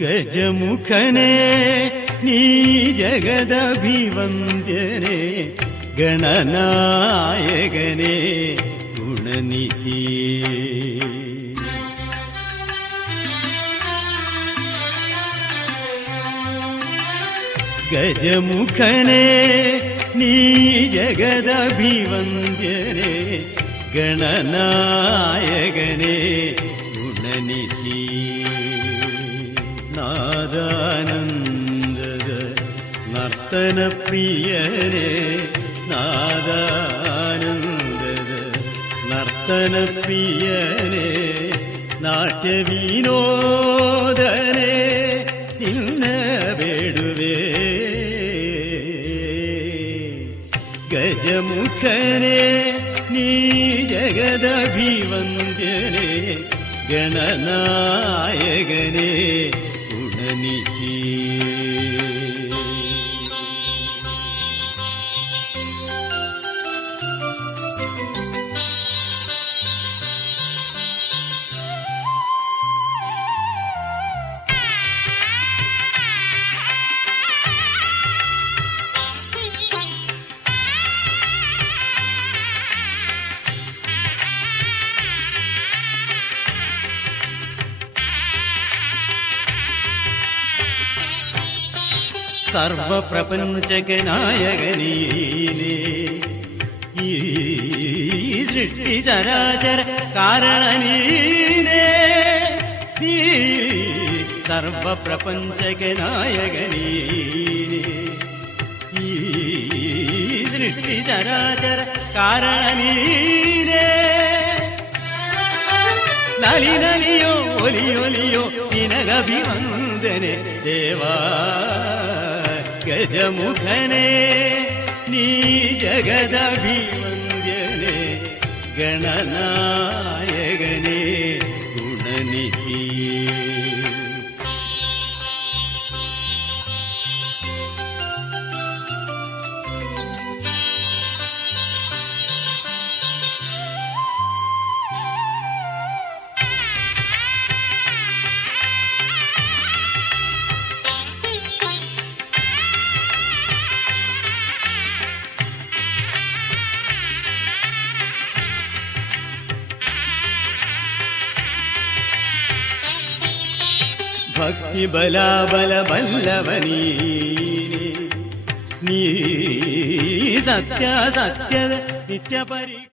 ಗಜಮುಖನೇ ನೀ ಜಗದಭಿವಂದ್ಯನೇ ಗಣನಾಯಕನೇ ಗುಣನಿಧಿ. ಗಜಮುಖನೇ ನೀ ಜಗದಭಿವಂದ್ಯನೇ ಗಣನಾಯಕನೇ ಗುಣನಿಧಿ. ನಾದಾನಂದದ ನರ್ತನ ಪ್ರಿಯರೇ ನಾದಾನಂದದ ನರ್ತನ ಪ್ರಿಯರೇ ನಾಟ್ಯ ವಿನೋದನೆ ನಿನ್ನ ಬೇಡುವೆ. ಗಜಮುಖನೇ ನೀ ಜಗದಭಿವಂದ್ಯನೇ ಗಣನಾಯಕನೇ ಗುಣನಿಧಿ. ಸರ್ವ ಪ್ರಪಂಚಕ್ಕೆ ನಾಯಕನೀನೇ ಈ ಸೃಷ್ಟಿ ಚರಾಚರ ಕಾರಣ ನೀನೇ. ಈ ಸರ್ವ ಪ್ರಪಂಚಕ್ಕೆ ನಾಯಕನೀನೇ ಈ ಸೃಷ್ಟಿ ಚರಾಚರ ಕಾರಣ ನೀನೇ. ನಲಿ ನಲಿಯೋ ಒಲಿಯೊಲಿಯೋ ನಿನಗಭಿವಂದನೆ ದೇವಾ. ಗಜಮುಖನೇ ನೀ ಜಗದಭಿವಂದ್ಯನೇ ಗಣನಾಯಕನೇ ಗುಣನಿಧಿ. ಭಕ್ತಿ ಬಲ ಬಲ ಬಲ್ಲವನೀನೇ ನೀ ಸತ್ಯ ಸತ್ಯದ ನಿತ್ಯ ಪರಿ